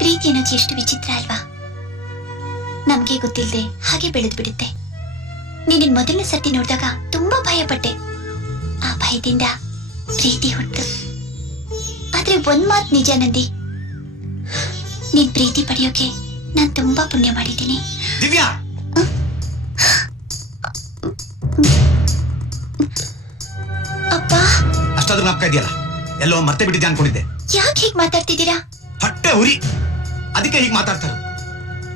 ಪ್ರೀತಿ ಅನ್ನೋದು ಎಷ್ಟು ವಿಚಿತ್ರ ಅಲ್ವಾ? ನಮ್ಗೆ ಗೊತ್ತಿಲ್ಲದೆ ಹಾಗೆ ಬೆಳೆದು ಬಿಡುತ್ತೆ. ನೀನಿನ್ ಮೊದಲನೇ ಸರ್ತಿ ನೋಡಿದಾಗ ತುಂಬಾ ಭಯ ಪಟ್ಟೆ. ಆ ಭಯದಿಂದ ಪ್ರೀತಿ ಹುಟ್ಟು. ಆದ್ರೆ ಒಂದ್ ಮಾತ್ ನಿಜ ನಂದಿ, ನೀನ್ ಪ್ರೀತಿ ಪಡೆಯೋಕೆ ನಾನ್ ತುಂಬಾ ಪುಣ್ಯ ಮಾಡಿದ್ದೀನಿ. ದಿವ್ಯಾ, ಅಪ್ಪ, ಅಷ್ಟಾದ್ರೂ ಜ್ಞಾಪಕ ಇದೆಯಲ್ಲ? ಎಲ್ಲೋ ಮತ್ತೆ ಬಿಟ್ಟಿದ್ದೆ ಅನ್ಕೊಂಡಿದ್ದೆ. ಯಾಕೆ ಹೀಗ್ ಮಾತಾಡ್ತಿದ್ದೀರಾ? ಹೊಟ್ಟೆ ಉರಿ, ಅದಕ್ಕೆ ಹೀಗೆ ಮಾತಾಡ್ತಾರ.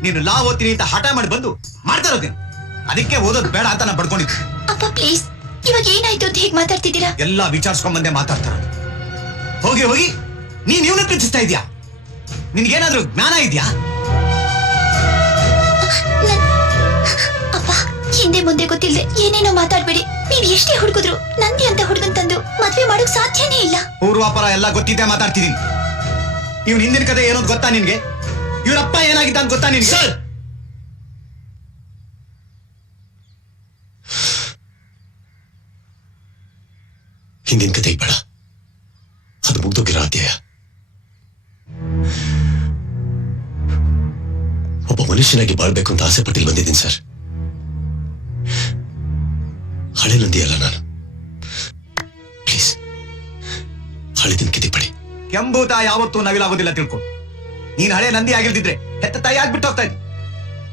ನೀನು ಲಾ ಓದ್ತೀನಿ ಅಂತ ಹಠ ಮಾಡಿ ಬಂದು ಮಾಡ್ತಾ ಇರೋದೇನು? ಅದಕ್ಕೆ ಓದೋದು ಬೇಡ ಅಂತ ನಾನು ಪಡ್ಕೊಂಡಿದ್ದೆ. ಅಪ್ಪ ಪ್ಲೀಸ್, ಇವಾಗ ಏನಾಯ್ತು ಅಂತ ಹೇಗ್ ಮಾತಾಡ್ತಿದ್ದೀರಾ? ಎಲ್ಲ ವಿಚಾರಿಸ್ಕೊಂಡ್ ಬಂದೆ ಮಾತಾಡ್ತಾರ. ಹೋಗಿ ಹೋಗಿ ನೀನ್ ಇವನ ಪ್ರೀತಿಸ್ತಾ ಇದೀಯಾ? ನಿನ್ಗೇನಾದ್ರೂ ಜ್ಞಾನ ಇದೆಯಾ? ಅಪ್ಪ, ಹಿಂದೆ ಮುಂದೆ ಗೊತ್ತಿಲ್ಲದೆ ಏನೇನೋ ಮಾತಾಡ್ಬೇಡಿ. ನೀವ್ ಎಷ್ಟೇ ಹುಡುಗಿದ್ರು ನಂದಿ ಅಂತ ಹುಡುಗನ್ ತಂದು ಮದ್ವೆ ಮಾಡೋಕ್ ಸಾಧ್ಯನೇ ಇಲ್ಲ. ಪೂರ್ವಾಪರ ಎಲ್ಲ ಗೊತ್ತಿದ್ದೆ ಮಾತಾಡ್ತಿದೀನಿ. ಇವ್ನ ಹಿಂದಿನ ಕತೆ ಏನೋದು ಗೊತ್ತಾ ನಿನ್ಗೆ? ಇವ್ರಪ್ಪ ಏನಾಗಿದ್ದ ಅಂತ ಗೊತ್ತಾ ನಿನ್ಗೆ? ಸರ್, ಹಿಂದಿನ ಕತೆ ಬೇಡ, ಅದು ಮುಗ್ದೋಗಿರೋ ಅಧ್ಯಾಯ. ಒಬ್ಬ ಮನುಷ್ಯನಾಗಿ ಬಾಳ್ಬೇಕು ಅಂತ ಆಸೆ ಪಟ್ಟಿಲ್ ಬಂದಿದ್ದೀನಿ ಸರ್. ಹಳೆ ನಂದಿ ಅಲ್ಲ ನಾನು. ಪ್ಲೀಸ್, ಹಳೆದಿನ ಕಿತಿ ಪಡಿ. ಕೆಂಬೂತ ಯಾವತ್ತೂ ನವಿಲಾಗೋದಿಲ್ಲ ತಿಳ್ಕೊ. ನೀನ್ ಹಳೆ ನಂದಿ ಆಗಿರ್ದಿದ್ರೆ ಹೆತ್ತ ತಾಯಿ ಆಗ್ಬಿಟ್ಟು ಹೋಗ್ತಾ ಇದ್ದೆ.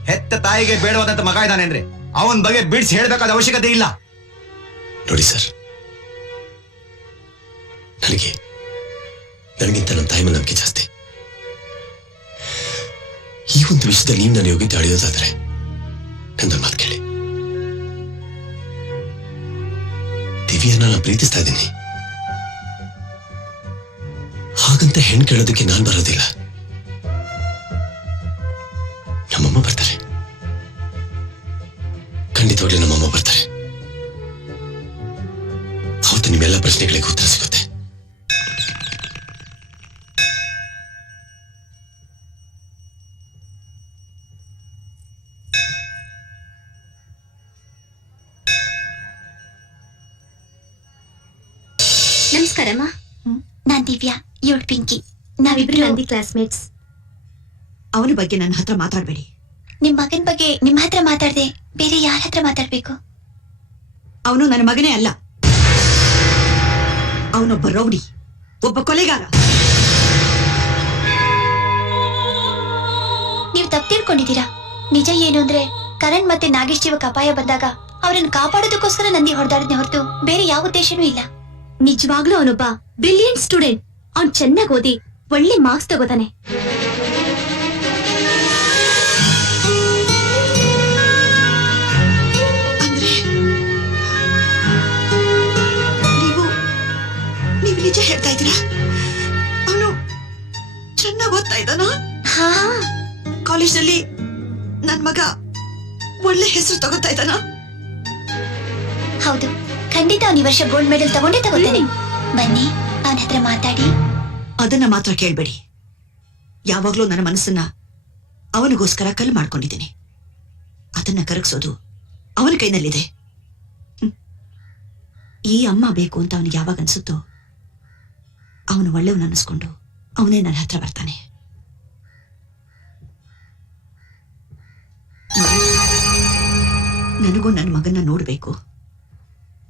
ಹೆತ್ತ ತಾಯಿಗೆ ಬೇಡವಾದಂತ ಮಗ ಇದ್ದಾನೆ ಅಂದ್ರೆ ಅವನ್ ಬಗ್ಗೆ ಬಿಡಿಸಿ ಹೇಳ್ಬೇಕಾದ ಅವಶ್ಯಕತೆ ಇಲ್ಲ. ನೋಡಿ ಸರ್, ನನಗಿಂತ ನನ್ನ ತಾಯಿ ಮೇಲೆ ನಂಬಿಕೆ ಜಾಸ್ತಿ. ಈ ಒಂದು ವಿಷಯದಲ್ಲಿ ನೀವು ನನ್ನ ಯೋಗ್ಯತೆ ಅಳೆಯೋದಾದ್ರೆ ನನ್ನ ಮಾತು ಕೇಳಿ. ದಿವ್ಯನ ನಾನು ಪ್ರೀತಿಸ್ತಾ ಇದ್ದೀನಿ. ಹಾಗಂತ ಹೆಣ್ಣು ಕೇಳೋದಕ್ಕೆ ನಾನು ಬರೋದಿಲ್ಲ. ನಮ್ಮಮ್ಮ ಬರ್ತಾರೆ, ಖಂಡಿತವಾಗ್ಲೂ ನಮ್ಮಮ್ಮ ಬರ್ತಾರೆ. ಅವತ್ತು ನಿಮ್ಮೆಲ್ಲ ಪ್ರಶ್ನೆಗಳಿಗೆ ಉತ್ತರ ಸಿಗುತ್ತೆ. ನಮಸ್ಕಾರಮ್ಮ. ನಾನ್ ದಿವ್ಯಾ, ಇವಳು ಪಿಂಕಿ. ನಾವಿಬ್ರು ನಂದಿ ಕ್ಲಾಸ್ಮೇಟ್ಸ್. ಅವನ ಬಗ್ಗೆ ನನ್ನ ಹತ್ರ ಮಾತಾಡ್ಬೇಡಿ. ನಿಮ್ ಮಗನ್ ಬಗ್ಗೆ ನಿಮ್ ಹತ್ರ ಮಾತಾಡ್ದೆ ಬೇರೆ ಯಾರ ಹತ್ರ ಮಾತಾಡ್ಬೇಕು? ಅವನು ನನ್ನ ಮಗನೇ ಅಲ್ಲ. ಅವನೊಬ್ಬ ರೌಡಿ, ಒಬ್ಬ ಕೊಲೆಗಾರ. ನೀವು ತಪ್ಪು ತಿಳ್ಕೊಂಡಿದ್ದೀರಾ. ನಿಜ ಏನು ಅಂದ್ರೆ ಕರಣ್ ಮತ್ತೆ ನಾಗೇಶ್ ಜೀವಕ್ಕೆ ಅಪಾಯ ಬಂದಾಗ ಅವ್ರನ್ನ ಕಾಪಾಡೋದಕ್ಕೋಸ್ಕರ ನಂದಿ ಹೊಡೆದಾಡದ್ನೆ ಹೊರತು ಬೇರೆ ಯಾವ ಉದ್ದೇಶನೂ ಇಲ್ಲ. ನಿಜವಾಗ್ಲೂ ಅವನೊಬ್ಬ ಬ್ರಿಲಿಯಂಟ್ ಸ್ಟೂಡೆಂಟ್. ಅವ್ನ್ ಚೆನ್ನಾಗಿ ಓದಿ ಒಳ್ಳೆ ಮಾರ್ಕ್ಸ್ ತಗೋತಾನೆ. ಅಂದ್ರೆ ನೀವು ನಿಜ ಹೇಳ್ತಾ ಇದ್ದೀರಾ? ಅವನು ಚೆನ್ನಾಗಿ ಓದ್ತಾ ಇದ್ದಾನ? ಹಾ, ಕಾಲೇಜ್ನಲ್ಲಿ ನನ್ ಮಗ ಒಳ್ಳೆ ಹೆಸರು ತಗೋತಾ ಇದ್ದಾನ? ಹೌದು, ಖಂಡಿತ ಅವ್ನ ಈ ವರ್ಷ ಗೋಲ್ಡ್ ಮೆಡಲ್ ತಗೊಂಡೇ ತಗೋತಾನೆ. ಬನ್ನಿ ಅವನ ಹತ್ರ ಮಾತಾಡಿ. ಅದನ್ನ ಮಾತ್ರ ಕೇಳ್ಬೇಡಿ. ಯಾವಾಗ್ಲೂ ನನ್ನ ಮನಸ್ಸನ್ನ ಅವನಿಗೋಸ್ಕರ ಕಲ್ಲು ಮಾಡ್ಕೊಂಡಿದ್ದೀನಿ. ಅದನ್ನ ಕರಗಿಸೋದು ಅವನ ಕೈನಲ್ಲಿದೆ. ಈ ಅಮ್ಮ ಬೇಕು ಅಂತ ಅವನಿಗೆ ಯಾವಾಗ ಅನ್ಸುತ್ತೋ ಅವನು ಒಳ್ಳೆಯವನು ಅನ್ನಿಸ್ಕೊಂಡು ಅವನೇ ನನ್ನ ಹತ್ರ ಬರ್ತಾನೆ. ನನಗೂ ನನ್ನ ಮಗನ್ನ ನೋಡ್ಬೇಕು,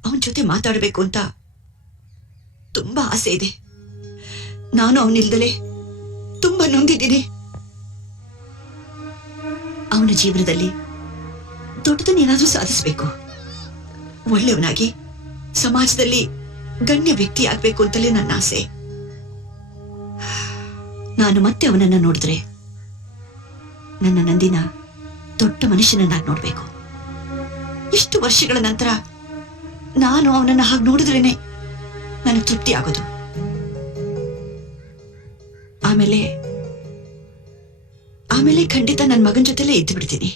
ಅವನ ಜೊತೆ ಮಾತಾಡಬೇಕು ಅಂತ ತುಂಬಾ ಆಸೆ ಇದೆ. ನಾನು ಅವನಿಲ್ದಲೇ ತುಂಬಾ ನೊಂದಿದ್ದೀನಿ. ಅವನ ಜೀವನದಲ್ಲಿ ದೊಡ್ಡದನ್ನೇನಾದ್ರೂ ಸಾಧಿಸಬೇಕು, ಒಳ್ಳೆಯವನಾಗಿ ಸಮಾಜದಲ್ಲಿ ಗಣ್ಯ ವ್ಯಕ್ತಿ ಆಗ್ಬೇಕು ಅಂತಲೇ ನನ್ನ ಆಸೆ. ನಾನು ಮತ್ತೆ ಅವನನ್ನ ನೋಡಿದ್ರೆ ನನ್ನ ನಂದಿನ ದೊಡ್ಡ ಮನುಷ್ಯನನ್ನಾಗಿ ನೋಡ್ಬೇಕು. ಇಷ್ಟು ವರ್ಷಗಳ ನಂತರ ನಾನು ಅವನನ್ನ ಹಾಗೆ ನೋಡಿದ್ರೇನೆ ನನಗೆ ತೃಪ್ತಿ ಆಗೋದು. ಆಮೇಲೆ ಖಂಡಿತ ನನ್ನ ಮಗನ ಜೊತೆಲೇ ಇದ್ದು ಬಿಡ್ತೀನಿ.